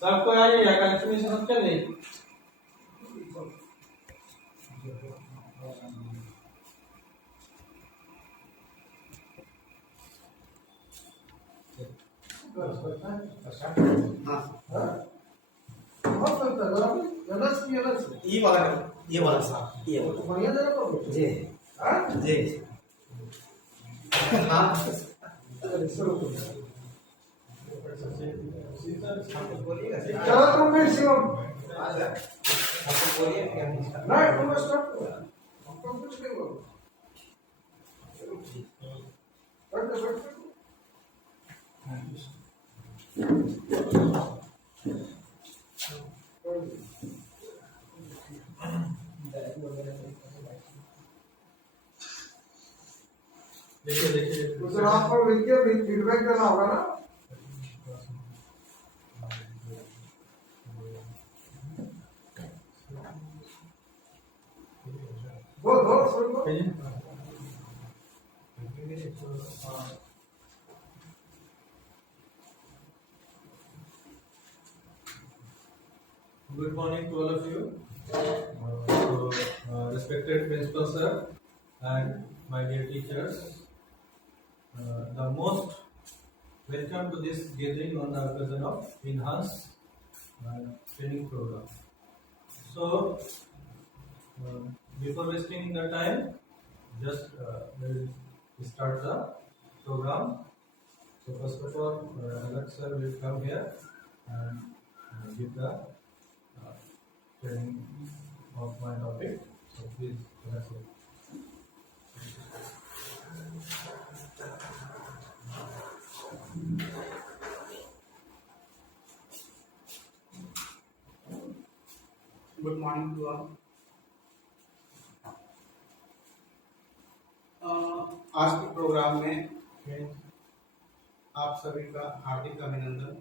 सबको आ रही है कंटिन्यूशन सब चल रही ये वाला साहब ये वाला जी जी हाँ चलो तुम भी शिवम बोलिए नहीं तुम स्टार्ट करो तुम कुछ नहीं बोलो बैठ जा बैठ जा देखिए देखिए दूसरा आपको लिख के फीडबैक देना होगा ना बोल बोल सुन बोल Good morning to all of you. Respected principal sir and my dear teachers. The most welcome to this gathering on the occasion of enhanced training program. So, before wasting the time, just we will start the program. So first of all, Alex sir will come here and give the training of my topic. So please, Alex sir. Good morning to all. आज के programme में आप सभी का हार्दिक अभिनंदन।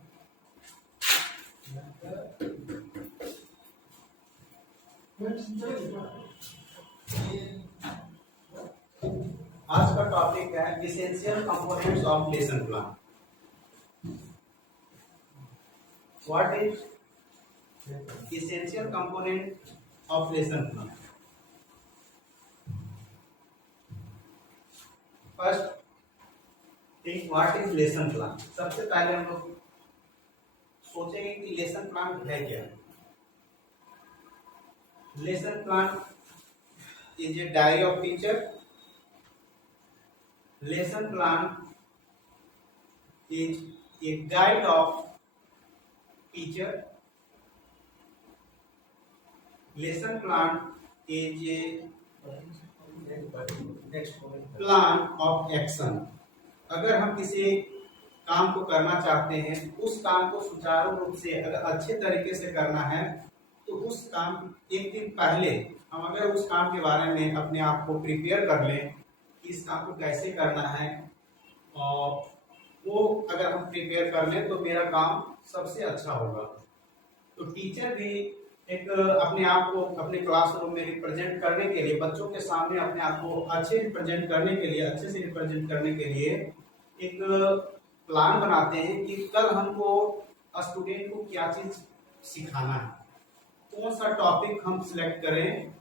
आज का topic है essential components of lesson plan. What is essential component of lesson plan? First think what is lesson plan? सबसे पहले हम लोग सोचेंगे कि लेसन प्लान है क्या। Lesson plan is a diary of teacher. Lesson plan is a guide of teacher. Lesson plan is a plan of action। अगर हम किसी काम को करना चाहते हैं, उस काम को सुचारू रूप से अगर अच्छे तरीके से करना है तो उस काम एक दिन पहले हम अगर उस काम के बारे में अपने आप को प्रिपेयर कर लें कि इस काम को कैसे करना है, और वो अगर हम प्रिपेयर कर लें तो मेरा काम सबसे अच्छा होगा। तो टीचर भी एक अपने आप को अपने क्लासरूम में रिप्रेजेंट करने के लिए, बच्चों के सामने अपने आप को अच्छे रिप्रेजेंट करने के लिए, अच्छे से रिप्रेजेंट करने के लिए एक प्लान बनाते हैं कि कल हमको स्टूडेंट को क्या चीज सिखाना है, कौन सा टॉपिक हम सिलेक्ट करें,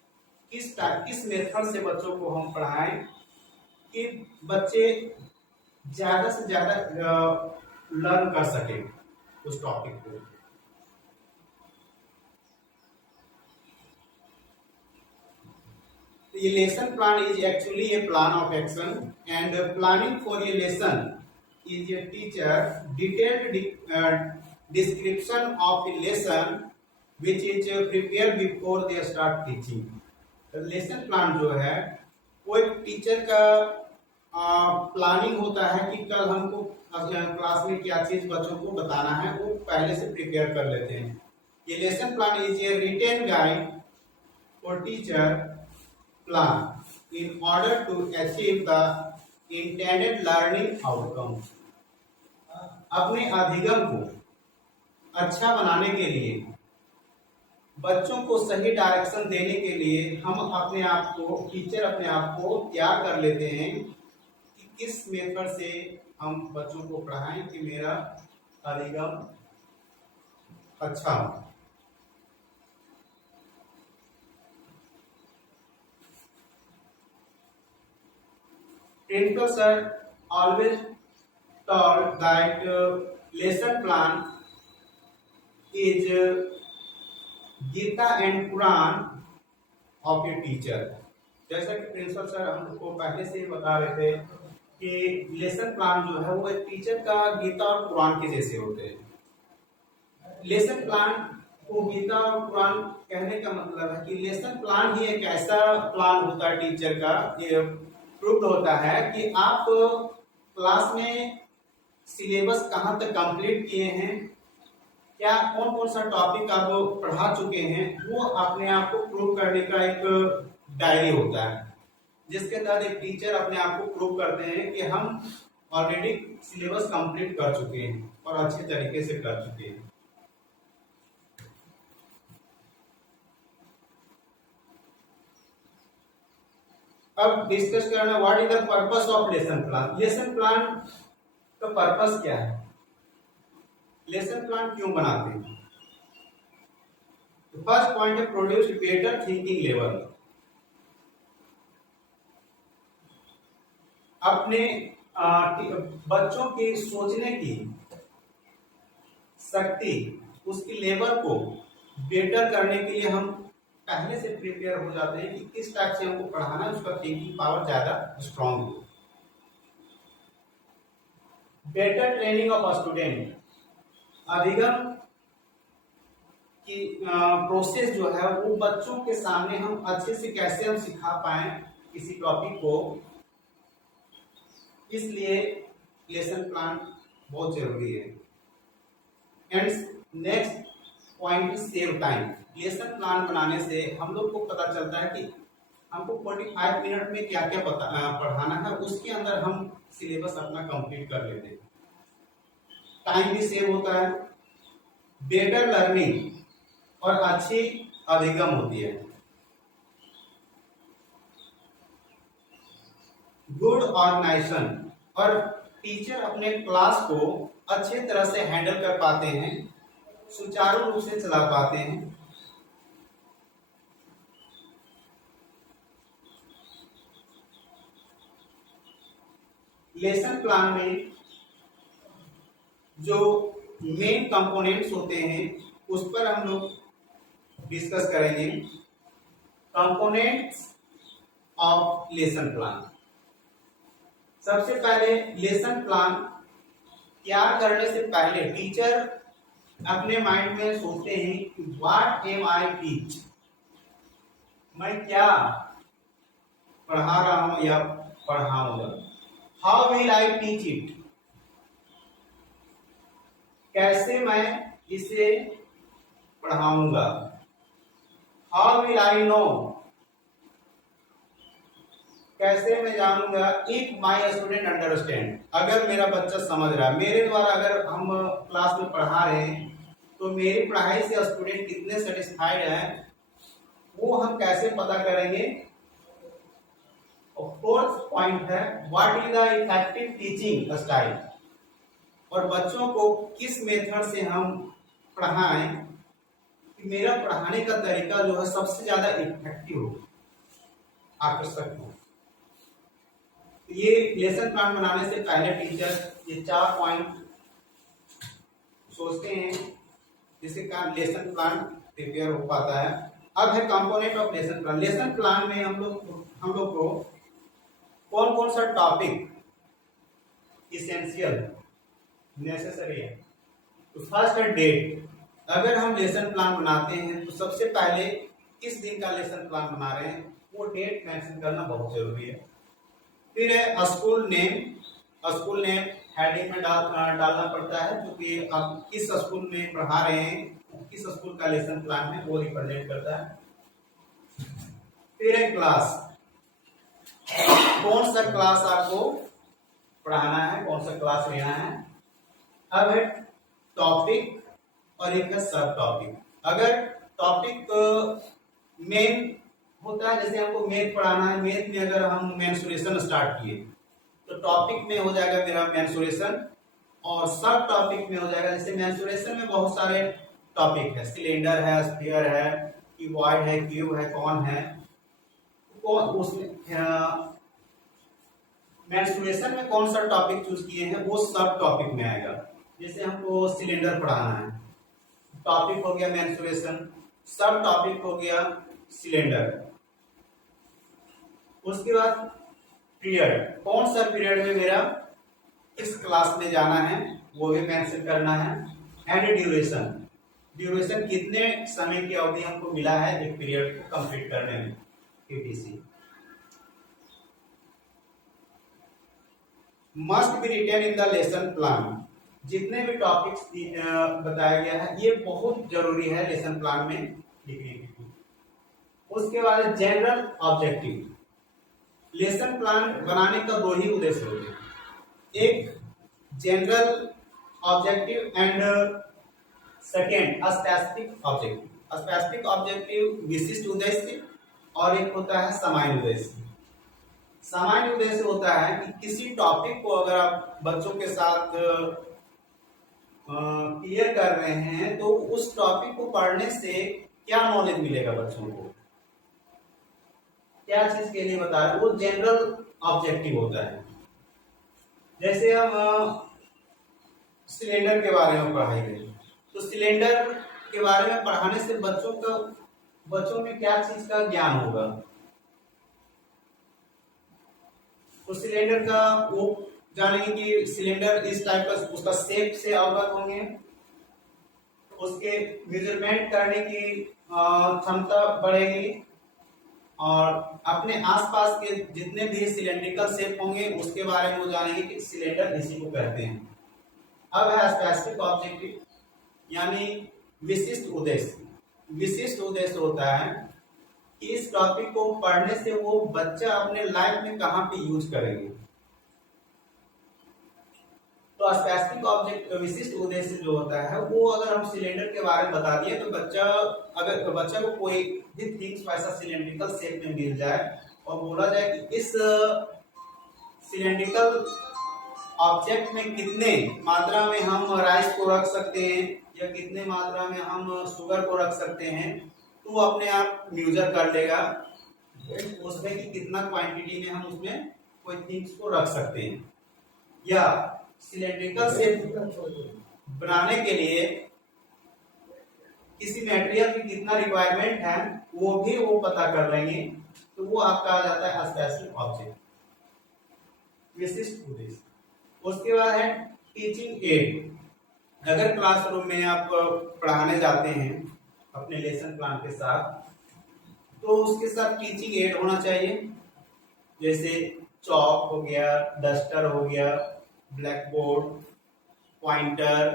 किस मेथड से बच्चों को हम पढ़ाएं कि बच्चे ज्यादा से ज्यादा लर्न कर सके उस टॉपिक को। The lesson plan is actually a plan of action, and planning for a lesson is a teacher detailed description of a lesson which is prepared before they start teaching। Lesson plan जो है वो एक teacher का planning होता है कि कल हमको क्लास में क्या चीज बच्चों को बताना है, वो पहले से प्रिपेयर कर लेते हैं। ये lesson plan is a written guide for teacher plan in order to achieve the intended learning outcome। अपने अधिगम को अच्छा बनाने के लिए, बच्चों को सही डायरेक्शन देने के लिए हम अपने आप को, टीचर अपने आप को तैयार कर लेते हैं कि किस मेथड से हम बच्चों को पढ़ाएं कि मेरा अधिगम अच्छा हो। Principal sir always told that lesson plan is Gita and Quran of a teacher। जैसा कि प्रिंसिपल सर हमको पहले से ही बता रहे थे कि लेसन प्लान जो है वो एक टीचर का गीता और कुरान के जैसे होते हैं। लेसन प्लान को गीता और कुरान कहने का मतलब है कि लेसन प्लान ही एक ऐसा प्लान होता है टीचर का, ये प्रूव्ड होता है कि आप क्लास में सिलेबस कहाँ तक कंप्लीट किए हैं, क्या कौन कौन सा टॉपिक आप पढ़ा चुके हैं, वो अपने आप को प्रूव करने का एक डायरी होता है, जिसके तहत एक टीचर अपने आप को प्रूव करते हैं कि हम ऑलरेडी सिलेबस कंप्लीट कर चुके हैं और अच्छे तरीके से कर चुके हैं। अब डिस्कस करना what is the purpose of lesson plan. Lesson plan का पर्पस क्या है, लेसन प्लान क्यों बनाते हैं? फर्स्ट पॉइंट है प्रोड्यूस बेटर थिंकिंग लेवल। अपने बच्चों के सोचने की शक्ति, उसकी लेवल को बेटर करने के लिए हम पहले से प्रिपेयर हो जाते हैं कि किस टाइप से हमको पढ़ाना है, उसका थिंकिंग पावर ज्यादा स्ट्रांग हो। बेटर ट्रेनिंग ऑफ स्टूडेंट, अधिगम की प्रोसेस जो है वो बच्चों के सामने हम अच्छे से कैसे हम सिखा पाए किसी टॉपिक को, इसलिए लेसन प्लान बहुत जरूरी है। And next point save time. Lesson plan बनाने से हम लोग को पता चलता है कि हमको 45 मिनट में क्या क्या पढ़ाना है, उसके अंदर हम सिलेबस अपना कंप्लीट कर लेते हैं, टाइम भी सेव होता है, बेटर लर्निंग और अच्छी अधिगम होती है। गुड ऑर्गेनाइजेशन, और टीचर अपने क्लास को अच्छे तरह से हैंडल कर पाते हैं, सुचारू रूप से चला पाते हैं। लेसन प्लान में जो मेन कंपोनेंट्स होते हैं उस पर हम लोग डिस्कस करेंगे। Components of lesson plan. सबसे पहले लेसन प्लान तैयार करने से पहले टीचर अपने माइंड में सोचते हैं कि व्हाट एम आई टीच, मैं क्या पढ़ा रहा हूं या पढ़ाऊंगा। How will I teach it, कैसे मैं इसे पढ़ाऊंगा। हाउ विल आई नो, कैसे मैं जानूंगा इफ माई स्टूडेंट अंडरस्टैंड, अगर मेरा बच्चा समझ रहा है। मेरे द्वारा अगर हम क्लास में पढ़ा रहे हैं तो मेरी पढ़ाई से स्टूडेंट कितने सेटिस्फाइड हैं, वो हम कैसे पता करेंगे। और फोर्थ पॉइंट है what is the effective teaching style, और बच्चों को किस मेथड से हम पढ़ाएं कि मेरा पढ़ाने का तरीका जो है सबसे ज्यादा इफेक्टिव हो, आकर्षक हो। ये लेसन प्लान बनाने से पहले टीचर ये 4 पॉइंट सोचते हैं, जिसके कारण लेसन प्लान प्रिपेयर हो पाता है। अब है component of lesson plan. Lesson plan में हम लोग को कौन कौन सा टॉपिक इसेंशियल नेसेसरी है। तो फर्स्ट है डेट। अगर हम लेसन प्लान बनाते हैं तो सबसे पहले किस दिन का लेसन प्लान बना रहे हैं वो डेट मेंशन करना बहुत जरूरी है। फिर है school name. School name heading में डालना पड़ता है, क्योंकि आप किस स्कूल में पढ़ा रहे हैं, किस स्कूल का लेसन प्लान है वो रिप्रेजेंट करता है। फिर है क्लास, कौन सा क्लास आपको पढ़ाना है, कौन सा क्लास लेना है। अब है टॉपिक और एक है सब टॉपिक। अगर टॉपिक मेन होता है, जैसे हमको मैथ पढ़ाना है, मैथ में अगर हम मेंसुरेशन स्टार्ट किए तो टॉपिक में हो जाएगा मेरा मेंसुरेशन, और सब टॉपिक में हो जाएगा। जैसे मेंसुरेशन में बहुत सारे टॉपिक है, सिलेंडर है, स्फीयर है, क्यूबॉइड है, क्यूब है, कौन है, कौन उसमें मेंस्ट्रुएशन में कौन सा टॉपिक चूज किए हैं वो सब टॉपिक में आएगा। जैसे हमको सिलेंडर पढ़ाना है, टॉपिक हो गया मेंस्ट्रुएशन, सब टॉपिक हो गया सिलेंडर। उसके बाद पीरियड, कौन सा पीरियड में मेरा इस क्लास में जाना है वो भी मेंशन करना है। एंड ड्यूरेशन, ड्यूरेशन कितने समय की अवधि हमको मिला है एक पीरियड को कंप्लीट करने में, PTC. Must be written in the lesson plan, जितने भी टॉपिक्स बताया गया है ये बहुत जरूरी है लेसन प्लान में लिखने के लिए। उसके बाद जनरल ऑब्जेक्टिव, लेसन प्लान बनाने का दो ही उद्देश्य होते हैं, एक general objective and second specific objective. Specific objective विशिष्ट उद्देश्य और एक होता है सामान्य उद्देश्य। सामान्य उद्देश्य होता है कि किसी टॉपिक को अगर आप बच्चों के साथ क्लियर कर रहे हैं तो उस टॉपिक को पढ़ने से क्या नॉलेज मिलेगा बच्चों को, क्या चीज के लिए बता रहे हैं, वो जनरल ऑब्जेक्टिव होता है। जैसे हम सिलेंडर के बारे में पढ़ाई गई तो सिलेंडर के बारे में पढ़ाने से बच्चों में क्या चीज का ज्ञान होगा, तो सिलेंडर का वो जानेंगे कि सिलेंडर इस टाइप का, उसका शेप से अवगत होंगे, उसके मेजरमेंट करने की क्षमता बढ़ेगी और अपने आसपास के जितने भी सिलेंड्रिकल शेप होंगे उसके बारे में वो जानेंगे कि सिलेंडर इसी को कहते हैं। अब है स्पेसिफिक ऑब्जेक्टिव यानी विशिष्ट उद्देश्य। विशिष्ट उद्देश्य होता है कि इस टॉपिक को पढ़ने से वो बच्चा अपने लाइफ में कहाँ पे यूज करेंगे। तो स्पेसिफिक ऑब्जेक्ट विशिष्ट उद्देश्य जो होता है वो अगर हम सिलेंडर के बारे में बता दिए तो बच्चा को कोई भी थिंग्स वैसा सिलेंड्रिकल शेप में मिल जाए और बोला जाए कि इस सिलेंड्रिकल ऑब्जेक्ट में कितने मात्रा में हम राइस को रख सकते हैं या कितने मात्रा में हम शुगर को रख सकते हैं, तो वो अपने आप मेजर कर लेगा उसमें कि कितना क्वांटिटी में हम उसमें कोई थिंग्स को रख सकते हैं। या सिलेंड्रिकल शेप बनाने के लिए किसी मटेरियल की कितना रिक्वायरमेंट है वो भी वो पता कर लेंगे, तो वो आपका आ जाता है स्पेसिफिक ऑब्जेक्ट, विशिष्ट उद्देश्य। उसके बाद है टीचिंग एड। अगर क्लासरूम में आप पढ़ाने जाते हैं अपने लेसन प्लान के साथ तो उसके साथ टीचिंग एड होना चाहिए, जैसे चॉक हो गया, डस्टर हो गया, ब्लैक बोर्ड, पॉइंटर,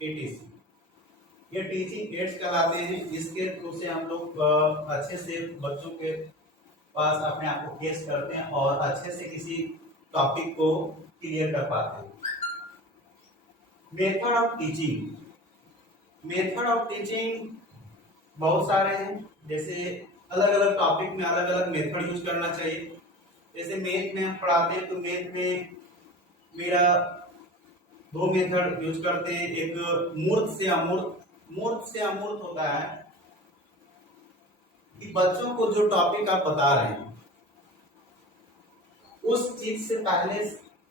etc। ये टीचिंग एड्स कहलाते हैं, जिसके थ्रू से हम लोग अच्छे से बच्चों के पास अपने आप को केस करते हैं और अच्छे से किसी टॉपिक को क्लियर कर पाते हैं। Method of teaching, method of teaching बहुत सारे हैं, जैसे अलग अलग टॉपिक में अलग अलग मेथड यूज करना चाहिए। जैसे मैथ में हम पढ़ाते हैं तो मैथ में मेरा दो मेथड यूज करते हैं, एक मूर्त से अमूर्त। मूर्त से अमूर्त होता है कि बच्चों को जो टॉपिक आप बता रहे हैं उस चीज से पहले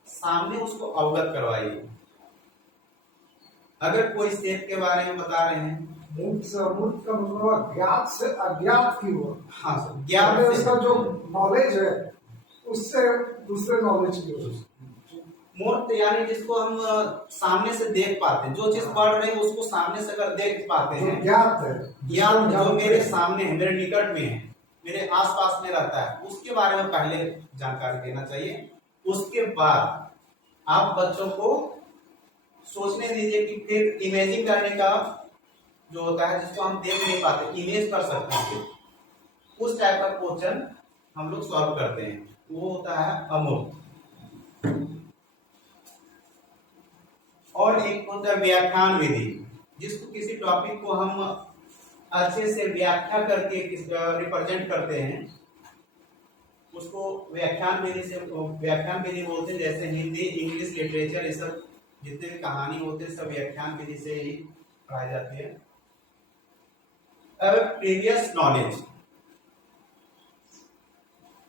सामने उसको अवगत करवाइए। अगर कोई शेप के बारे में बता रहे हैं, मूर्त से अमूर्त का मतलब ज्ञात से अज्ञात की ओर। हाँ सर, ज्ञान से उसका जो नॉलेज है उससे दूसरे नॉलेज की ओर। मूर्त यानी जिसको हम सामने से देख पाते हैं, जो चीज पढ़ रहे हैं उसको सामने से अगर देख पाते हैं, ज्ञात है, ज्ञान जो मेरे सामने है, मेरे निकट में है, मेरे आसपास में रहता है, उसके बारे में पहले जानकारी देना चाहिए। उसके बाद आप बच्चों को सोचने दीजिए कि फिर इमेजिंग करने का जो होता है, जिसको हम देख नहीं पाते, इमेज कर सकते हैं, उस टाइप का क्वेश्चन हम लोग सॉल्व करते हैं, वो होता है अमूर्त। और एक होता है व्याख्यान विधि, जिसको किसी टॉपिक को हम अच्छे से व्याख्या करके रिप्रेजेंट करते हैं, उसको व्याख्यान विधि बोलते हैं। जैसे हिंदी, इंग्लिश लिटरेचर, ये सब जितने भी कहानी होते हैं सब व्याख्यान विधि से ही पढ़ाई जाती है। Previous knowledge.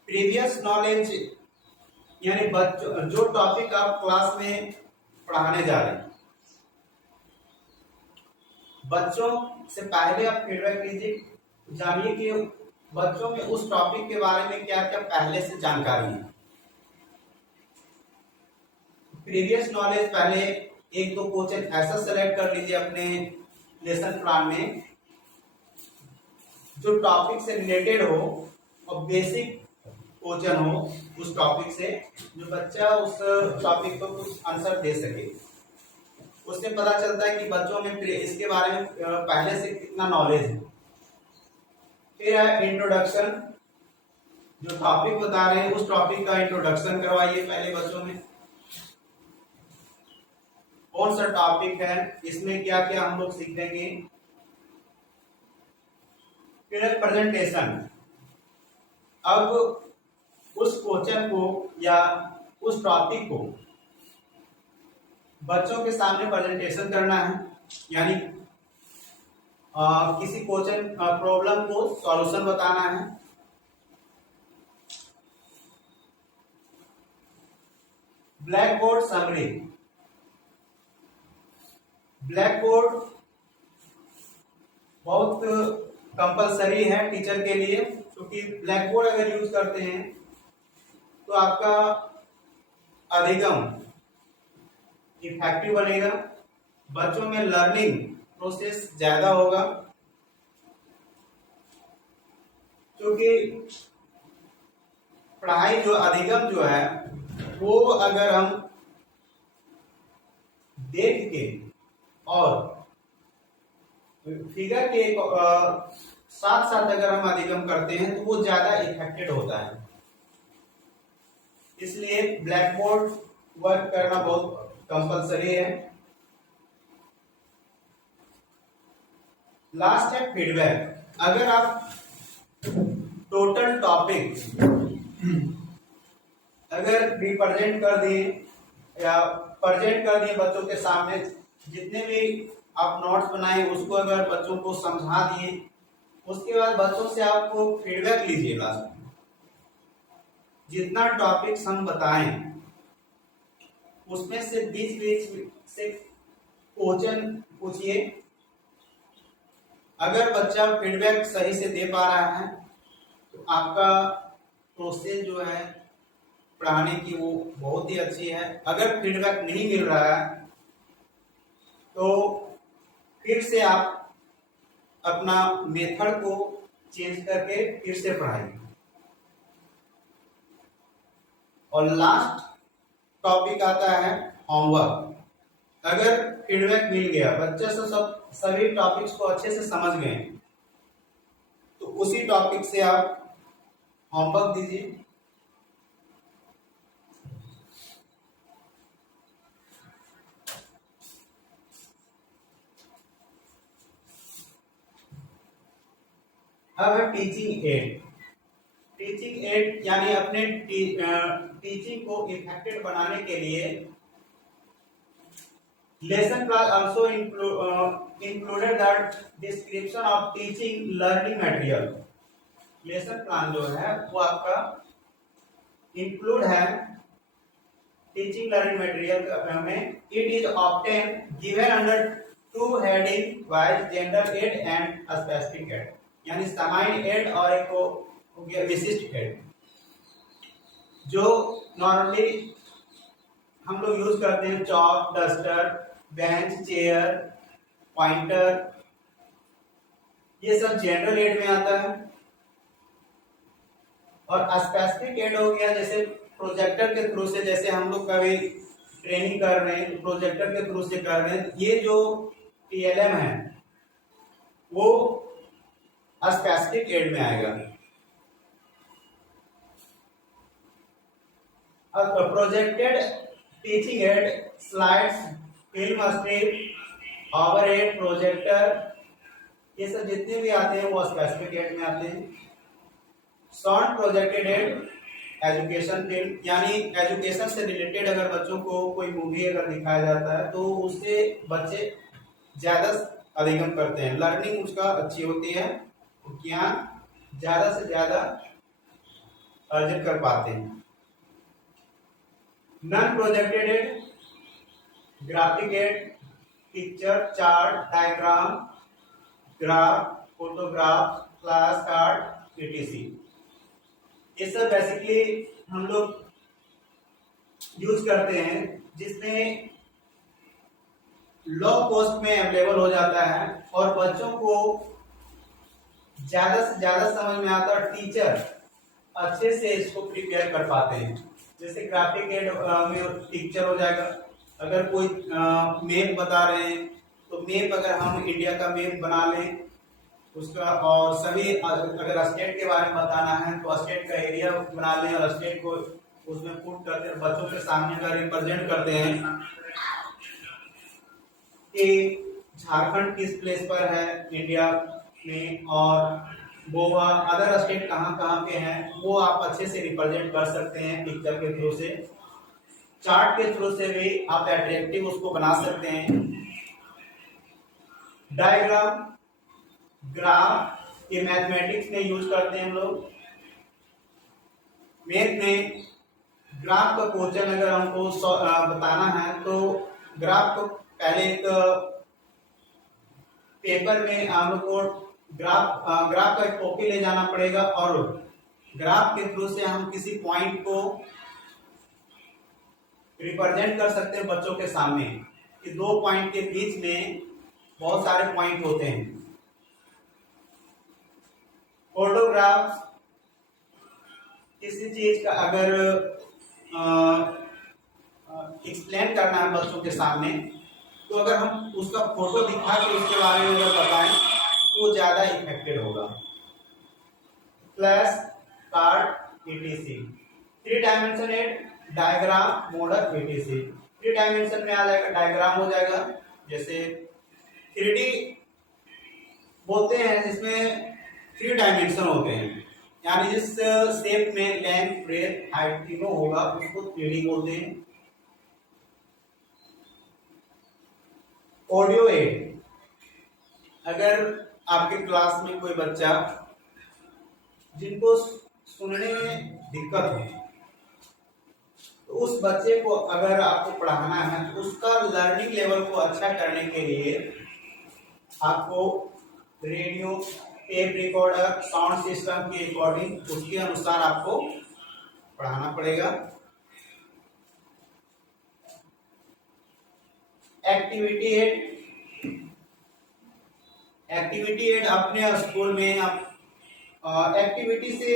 प्रीवियस नॉलेज यानी बच्चों जो टॉपिक आप क्लास में पढ़ाने जा रहे हैं, बच्चों से पहले आप फीडबैक लीजिए, जानिए कि बच्चों में उस टॉपिक के बारे में क्या क्या पहले से जानकारी है। प्रीवियस नॉलेज पहले एक दो क्वेश्चन ऐसा सेलेक्ट कर लीजिए अपने लेसन प्लान में जो टॉपिक से रिलेटेड हो और बेसिक क्वेश्चन हो उस टॉपिक से, जो बच्चा उस टॉपिक को कुछ आंसर दे सके। उससे पता चलता है कि बच्चों में इसके बारे में पहले से कितना नॉलेज है। फिर है इंट्रोडक्शन, जो टॉपिक बता रहे हैं उस टॉपिक का इंट्रोडक्शन करवाइए पहले बच्चों में, कौन सा टॉपिक है, इसमें क्या क्या हम लोग सीखेंगे। फिर है प्रेजेंटेशन, अब उस क्वेश्चन को या उस टॉपिक को बच्चों के सामने प्रेजेंटेशन करना है, यानी किसी क्वेश्चन प्रॉब्लम को सॉल्यूशन बताना है। Black board summary, black board बहुत कंपलसरी है टीचर के लिए, क्योंकि ब्लैक बोर्ड अगर यूज करते हैं तो आपका अधिगम इफेक्टिव बनेगा, बच्चों में लर्निंग प्रोसेस ज्यादा होगा, क्योंकि पढ़ाई जो अधिगम जो है वो अगर हम देख के और फिगर के साथ साथ अगर हम अधिगम करते हैं तो वो ज्यादा इफेक्टेड होता है। इसलिए ब्लैक बोर्ड वर्क करना बहुत कंपलसरी है। लास्ट है फीडबैक, अगर आप टोटल टॉपिक अगर रिप्रेजेंट कर दिए या प्रेजेंट कर दिए बच्चों के सामने, जितने भी आप नोट्स बनाए उसको अगर बच्चों को समझा दिए, उसके बाद बच्चों से आपको फीडबैक लीजिए। लास्ट में जितना टॉपिक्स हम बताएं उसमें से बीच बीच से क्वेश्चन पूछिए। अगर बच्चा फीडबैक सही से दे पा रहा है तो आपका प्रोसेस जो है पढ़ाने की वो बहुत ही अच्छी है। अगर फीडबैक नहीं मिल रहा है तो फिर से आप अपना मेथड को चेंज करके फिर से पढ़ाइए। और लास्ट टॉपिक आता है होमवर्क। अगर फीडबैक मिल गया, बच्चे से सभी टॉपिक्स को अच्छे से समझ गए, तो उसी टॉपिक से आप होमवर्क दीजिए। अब है टीचिंग एड। टीचिंग एड यानी अपने टीचिंग को इफेक्टिव बनाने के लिए lesson plan also included that description of teaching learning material. Lesson plan जो है वो आपका इंक्लूड है टीचिंग लर्निंग मटेरियल में। It is obtain given under two heading wise general aid and specific aid, यानी सामान्य एड और एक हो गया विशिष्ट एड। जो नॉर्मली हम लोग यूज करते हैं chalk, duster, bench, chair, pointer, ये सब जनरल एड में आता है। और स्पेसिफिक एड हो गया जैसे प्रोजेक्टर के थ्रू से, जैसे हम लोग कभी ट्रेनिंग कर रहे हैं प्रोजेक्टर के थ्रू से कर रहे हैं, ये जो PLM है वो स्पेसिफिक एड में आएगा। Projected teaching add, slides, film strip, overhead, projector, ये सब जितने भी आते हैं वो स्पेसिफिक एड में आते हैं। Sound projected aid, education film, यानी एजुकेशन से रिलेटेड अगर बच्चों को कोई मूवी अगर दिखाया जाता है तो उससे बच्चे ज्यादा अधिगम करते हैं, लर्निंग उसका अच्छी होती है, ज्ञान ज्यादा से ज्यादा अर्जित कर पाते हैं। Non projected aid, graphic aid, picture, chart, diagram, graph, photograph, flash card, etc। ये सब बेसिकली हम लोग यूज करते हैं, जिसमें लो कॉस्ट में अवेलेबल हो जाता है और बच्चों को ज्यादा से ज्यादा समझ में आता है और टीचर अच्छे से इसको प्रिपेयर कर पाते हैं। जैसे ग्राफिक एड में पिक्चर हो जाएगा, अगर कोई मैप बता रहे हैं तो मैप अगर हम इंडिया का मैप बना लें उसका, और सभी अगर स्टेट के बारे में बताना है तो स्टेट का एरिया बना लें और स्टेट को उसमें पुट करते हैं, बच्चों के सामने का रिप्रेजेंट करते हैं कि झारखंड किस प्लेस पर है इंडिया में और गोवा अदर स्टेट कहाँ कहाँ के हैं, वो आप अच्छे से रिप्रेजेंट कर सकते हैं पिक्चर के थ्रू से। चार्ट के थ्रू से भी आप अट्रैक्टिव उसको बना सकते हैं। डायग्राम, ग्राफ ये मैथमेटिक्स में यूज करते हैं हम लोग। मैथ में ग्राफ का क्वेश्चन अगर हमको बताना है तो ग्राफ को पहले एक पेपर में हम लोग को ग्राफ का एक कॉपी ले जाना पड़ेगा और ग्राफ के थ्रू से हम किसी पॉइंट को रिप्रेजेंट कर सकते हैं बच्चों के सामने कि दो पॉइंट के बीच में बहुत सारे पॉइंट होते हैं। फोटोग्राफ किसी चीज का अगर एक्सप्लेन करना है बच्चों के सामने तो अगर हम उसका फोटो दिखा के उसके बारे में अगर बताएं तो ज्यादा इफेक्टेड होगा। Flash card etc। 3 dimension aid, diagram, model etc। 3 dimension में आ जाएगा, डायग्राम हो जाएगा, जैसे 3D बोलते हैं जिसमें 3 डायमेंशन होते हैं, यानी जिस शेप में लेंथ, ब्रेथ, हाइट तीनों होगा उसको 3D बोलते हैं। ऑडियो एड, अगर आपके क्लास में कोई बच्चा जिनको सुनने में दिक्कत हो तो उस बच्चे को अगर आपको पढ़ाना है तो उसका लर्निंग लेवल को अच्छा करने के लिए आपको radio, tape recorder, sound system के अकॉर्डिंग उसके अनुसार आपको पढ़ाना पड़ेगा। एक्टिविटी एड, एक्टिविटी एड अपने स्कूल में आप एक्टिविटी से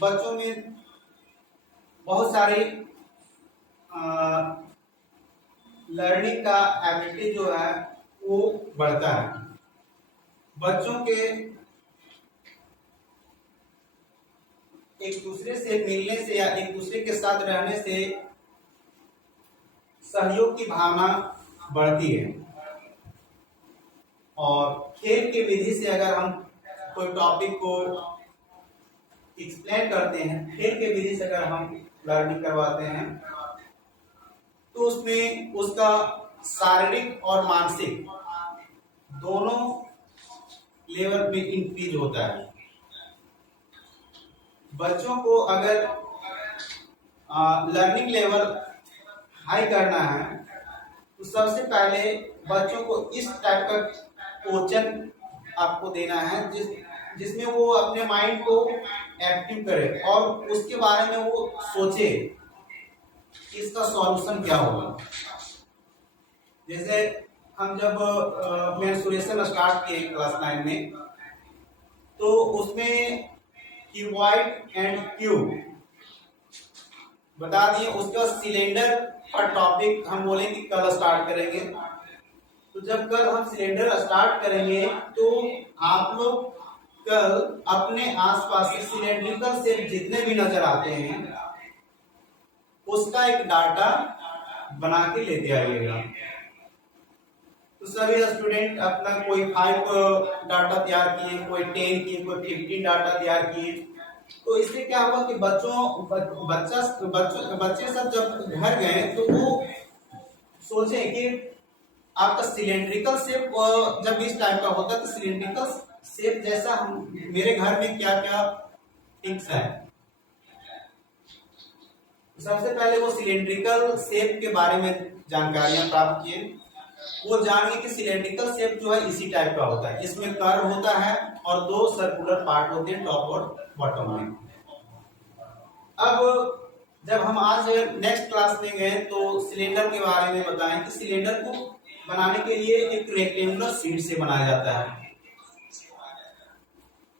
बच्चों में बहुत सारी लर्निंग का एबिलिटी जो है वो बढ़ता है। बच्चों के एक दूसरे से मिलने से या एक दूसरे के साथ रहने से सहयोग की भावना बढ़ती है और खेल की विधि से अगर हम कोई टॉपिक को एक्सप्लेन करते हैं, खेल के विधि से अगर हम लर्निंग करवाते हैं तो उसमें उसका शारीरिक और मानसिक दोनों लेवल में इंक्रीज होता है। बच्चों को अगर लर्निंग लेवल हाई करना है तो सबसे पहले बच्चों को इस टाइप का क्वेश्चन आपको देना है जिसमें वो अपने माइंड को एक्टिव करे और उसके बारे में वो सोचे कि इसका सॉल्यूशन क्या होगा। जैसे हम जब मेंसुरेशन स्टार्ट किए क्लास 9 में तो उसमें क्यूबॉइड एंड क्यूब बता दिए, उसके बाद सिलेंडर पर टॉपिक हम बोलेंगे कल स्टार्ट करेंगे। तो जब कल हम सिलेंडर स्टार्ट करेंगे तो आप लोग कल अपने आसपास के सिलेंड्रिकल शेप जितने भी नजर आते हैं उसका एक डाटा बना के लेते आइएगा। तो सभी स्टूडेंट अपना कोई 5 डाटा तैयार किए, कोई 10 किए, कोई 15 डाटा तैयार किए। तो इससे क्या हुआ कि बच्चे सब जब घर गए तो वो सोचे कि आपका सिलेंड्रिकल शेप जब इस टाइप का होता है तो सिलेंड्रिकल शेप जैसा हम मेरे घर में क्या क्या थिंग्स है। सबसे पहले वो सिलेंड्रिकल शेप के बारे में जानकारियां प्राप्त किए। वो जानिए कि सिलेंड्रिकल शेप जो है इसी टाइप का होता है, इसमें कर्व होता है और दो सर्कुलर पार्ट होते हैं टॉप और बॉटम में। अब जब हम आज नेक्स्ट क्लास में गए तो सिलेंडर के बारे में बताएं कि सिलेंडर को बनाने के लिए एक रेक्टेंगुलर शीट से बनाया जाता है।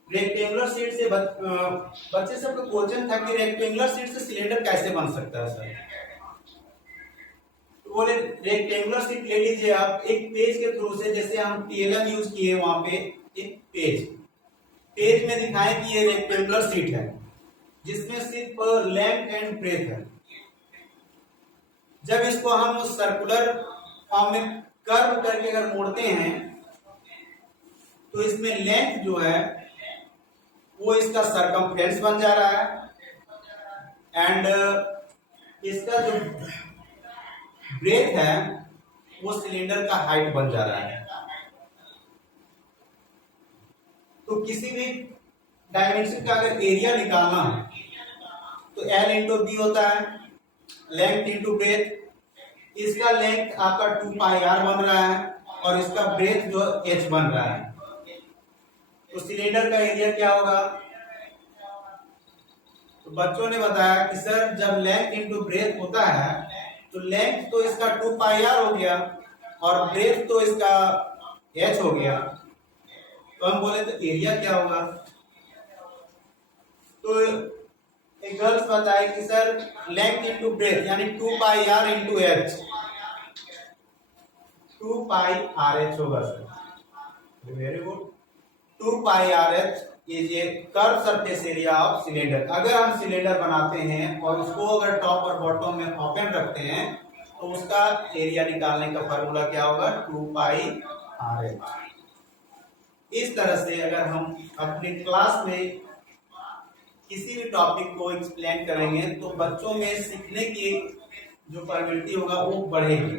रेक्टेंगुलर शीट से बच्चे सबको क्वेश्चन था कि रेक्टेंगुलर शीट से सिलेंडर कैसे बन सकता है सर। तो बोले रेक्टेंगुलर शीट ले लीजिए आप, एक पेज के थ्रू से, जैसे हम टीएलएम यूज किए वहां पे एक पेज में दिखाएं कि ये रेक्टेंगुलर शीट है जिसमें सिर्फ लेंथ एंड ब्रेथ है। जब इसको हम सर्कुलर फॉर्म में कर्व करके अगर मोड़ते हैं तो इसमें लेंथ जो है वो इसका सरकमफ्रेंस बन जा रहा है एंड इसका जो ब्रेथ है वो सिलेंडर का हाइट बन जा रहा है। तो किसी भी डायमेंशन का अगर एरिया निकालना है तो L इंटू बी होता है, लेंथ इंटू ब्रेथ। इसका लेंथ आपका 2πr बन रहा है और इसका ब्रेथ जो h बन रहा है। तो सिलेंडर का एरिया क्या होगा? तो बच्चों ने बताया कि सर जब लेंथ इंटू ब्रेथ होता है तो लेंथ तो इसका 2πr हो गया और ब्रेथ तो इसका h हो गया, तो हम बोले तो एरिया क्या होगा? तो एक गर्ल्स बताए कि सर लेंथ इंटू ब्रेथ यानी 2πr इंटू h, 2πrh होगा sir. Very good. 2πrh is a curve surface area of cylinder. अगर हम सिलेंडर बनाते हैं और उसको अगर टॉप और बॉटम में ओपन रखते हैं तो उसका एरिया निकालने का फॉर्मूला क्या होगा? 2πrh। इस तरह से अगर हम अपने क्लास में किसी भी टॉपिक को एक्सप्लेन करेंगे तो बच्चों में सीखने की जो प्रवृत्ति होगा वो बढ़ेगी।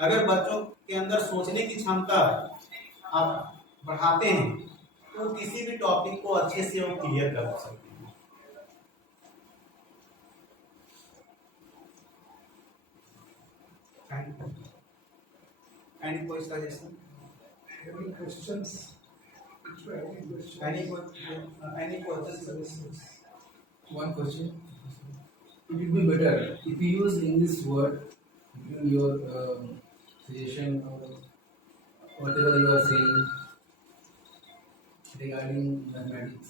अगर बच्चों के अंदर सोचने की क्षमता आप बढ़ाते हैं तो किसी भी टॉपिक को अच्छे से वो क्लियर कर सकते हैं। Any कोई suggestion? Any questions? Any questions? One question. It would be better if you use English word in your suggestion or whatever you are saying regarding mathematics,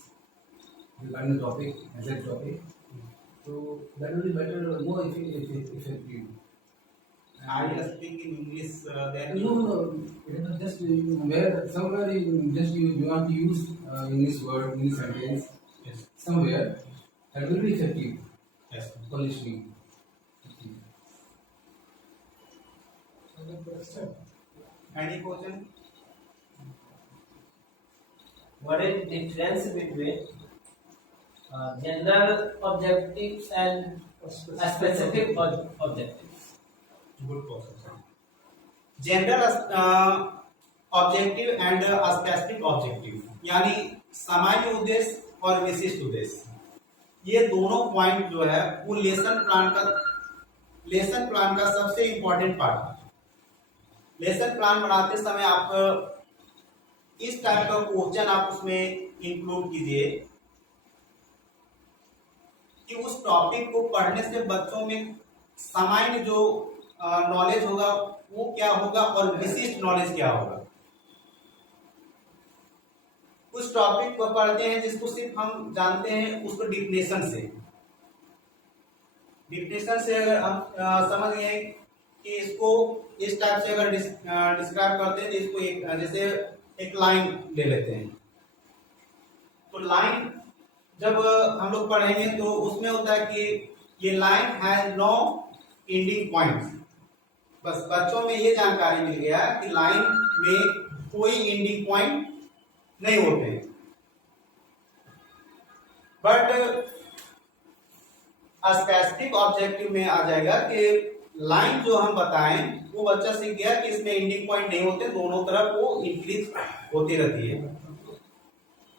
regarding the topic, exact topic. So that will be better, more effective. Are you speaking English then? No, just where somewhere you want to use English word, English sentence, Yes. somewhere that will be effective Yes. for listening. Any question? Any question? What is the difference between general objectives and specific objectives? Good question. General objective and specific objective यानी सामान्य उद्देश्य और विशिष्ट उद्देश्य, ये दोनों point जो है वो लेसन प्लान का सबसे इंपॉर्टेंट पार्ट है। लेसन प्लान बनाते समय आप इस टाइप का क्वेश्चन आप उसमें इंक्लूड कीजिए कि उस टॉपिक को पढ़ने से बच्चों में सामान्य जो नॉलेज होगा वो क्या होगा और विशिष्ट नॉलेज क्या होगा। उस टॉपिक को पढ़ते हैं जिसको सिर्फ हम जानते हैं उसको डिफिनेशन से अगर हम समझ गए कि इसको इस टाइप से अगर डिस्क्राइब करते हैं तो इसको एक जैसे एक लाइन ले लेते हैं। तो लाइन जब हम लोग पढ़ेंगे तो उसमें होता है कि ये line has no ending points. बस बच्चों में ये जानकारी मिल गया कि लाइन में कोई एंडिंग पॉइंट नहीं होते हैं। बट स्पेसिफिक ऑब्जेक्टिव में आ जाएगा कि लाइन जो हम बताएं वो बच्चा सीख गया कि इसमें एंडिंग पॉइंट नहीं होते, दोनों तरफ वो इंक्रीज होती रहती है।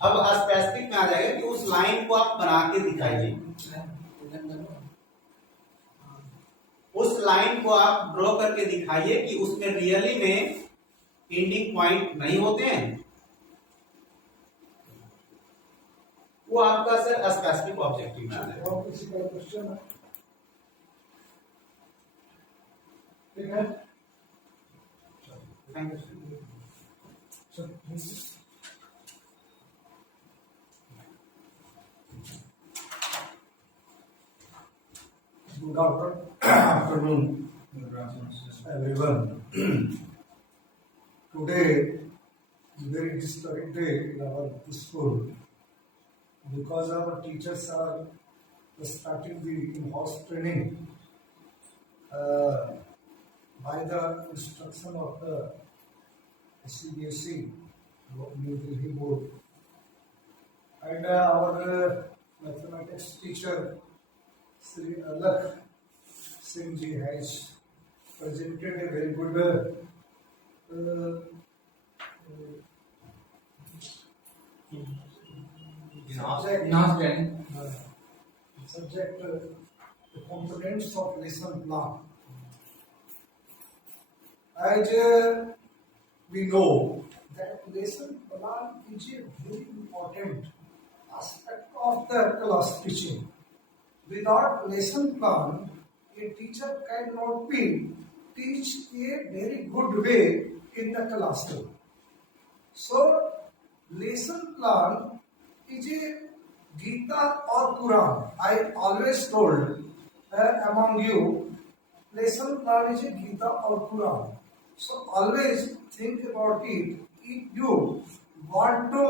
अब स्पेसिफिक में आ जाएगा कि उस लाइन को आप बना के दिखाइए, उस लाइन को आप ड्रॉ करके दिखाइए कि उसमें रियली में एंडिंग पॉइंट नहीं होते हैं। वो आपका सर स्पेसिफिक ऑब्जेक्टिव में आ जाएगा। और किसी का क्वेश्चन है? ठीक है। Thank you. चल, thank you. Good afternoon, everyone. Today is a very historic day in our school because our teachers are starting the in-house training by the instruction of the CBSE, New Delhi Board, and our mathematics teacher Sri Alak Singh ji has presented a very good subject. Now training. Subject the components of lesson plan. As we know that lesson plan is a very important aspect of the class teaching. Without lesson plan, a teacher cannot be teach a very good way in the classroom. So, lesson plan is a Gita or Quran. I always told among you, lesson plan is a Gita or Quran. So always think about it. If you want to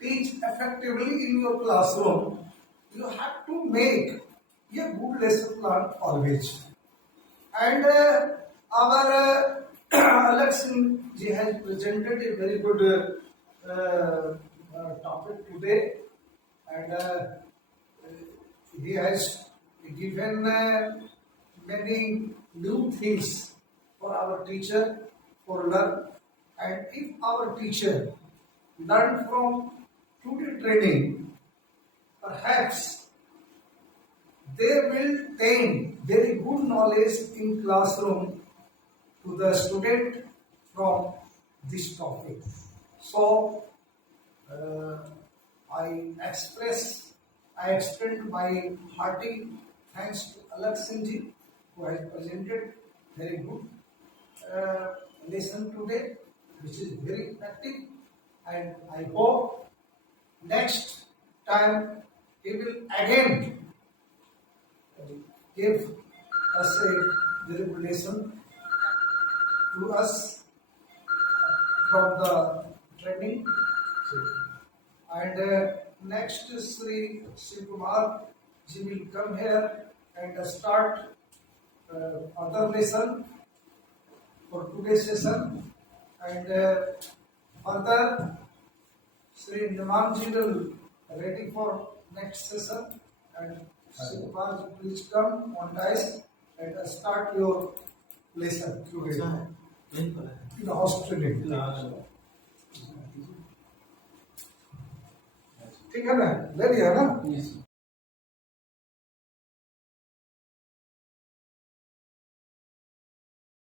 teach effectively in your classroom, you have to make a good lesson plan always. And our Alex ji has presented a very good topic today, and he has given many new things for our teacher for learn. And if our teacher learn from today training, perhaps they will gain very good knowledge in classroom to the student from this topic. So I extend my hearty thanks to Alak Singh ji, who has presented very good lesson today, which is very effective, and I hope next time he will again give us a very good lesson to us from the training. And next Sri Kumar ji will come here and start other lesson for today's session. And further, Sri Niman ji will ready for next session. And Sri Kumar ji, please come on dice and start your lesson today in the hospital. ठीक है ना, ले लिया ना? Yes.